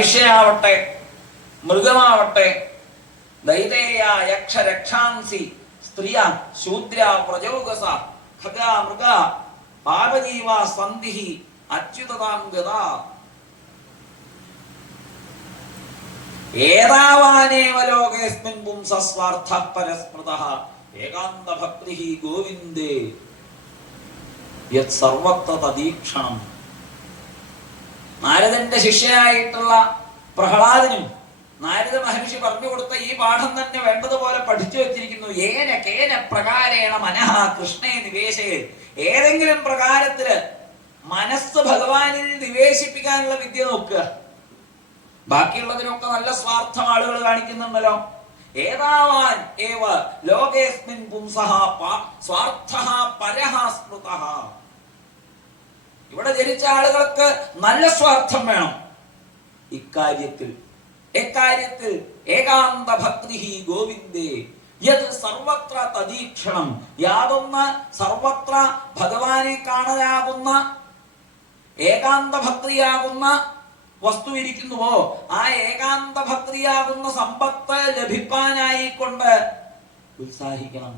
മനുഷ്യനാവട്ടെ മൃഗമാവട്ടെ ദൈതേയ യക്ഷ രക്ഷാംസി സ്ത്രീയ ശൂദ്ര പ്രജോഗസ ഖഗ മൃഗ പാപജീവ സന്ധി അച്യുതതാം ഗത ഏതാവാനേവ ലോകേസ്മിൻ പുംസസ്വാർത്ഥ പരസ്മൃത? ഏകാന്ത ഭക്തി ഗോവിന്ദേ. യത് സർവത്ര തദീക്ഷണം. നാരദന്റെ ശിഷ്യനായിട്ടുള്ള പ്രഹ്ലാദനും നാരദ മഹർഷി പറഞ്ഞു കൊടുത്ത ഈ പാഠം തന്നെ വേണ്ടതുപോലെ പഠിച്ചു വെച്ചിരിക്കുന്നു. ഏന കേന പ്രകാരേണ മനഃ കൃഷ്ണേ നിവേശയിൽ ഏതെങ്കിലും പ്രകാരത്തിൽ മനസ്സ് ഭഗവാനിൽ നിവേശിപ്പിക്കാനുള്ള വിദ്യ നോക്കുക. ബാക്കിയുള്ളതിനൊക്കെ നല്ല സ്വാർത്ഥം ആളുകൾ കാണിക്കുന്നുണ്ടല്ലോ. ഏതാവാൻ ഏവ ലോകേസ്മിൻ പുംസഹ സ്വാർത്ഥ പരഹ പരഃ സ്മൃതഃ ഇവിടെ ജനിച്ച ആളുകൾക്ക് നല്ല സ്വാർത്ഥം വേണം. ഇക്കാര്യത്തിൽ എക്കാര്യത്തിൽ ഏകാന്ത ഭക്തി ഗോവിന്ദേ യത് സർവത്ര തദീക്ഷണം യാതൊന്ന് സർവത്ര ഭഗവാനെ കാണാനാകുന്ന ഏകാന്ത ഭക്തിയാകുന്ന വസ്തു ഇരിക്കുന്നുവോ? ആ ഏകാന്ത ഭക്തിയാകുന്ന സമ്പത്ത് ലഭിപ്പാനായിക്കൊണ്ട് ഉത്സാഹിക്കണം.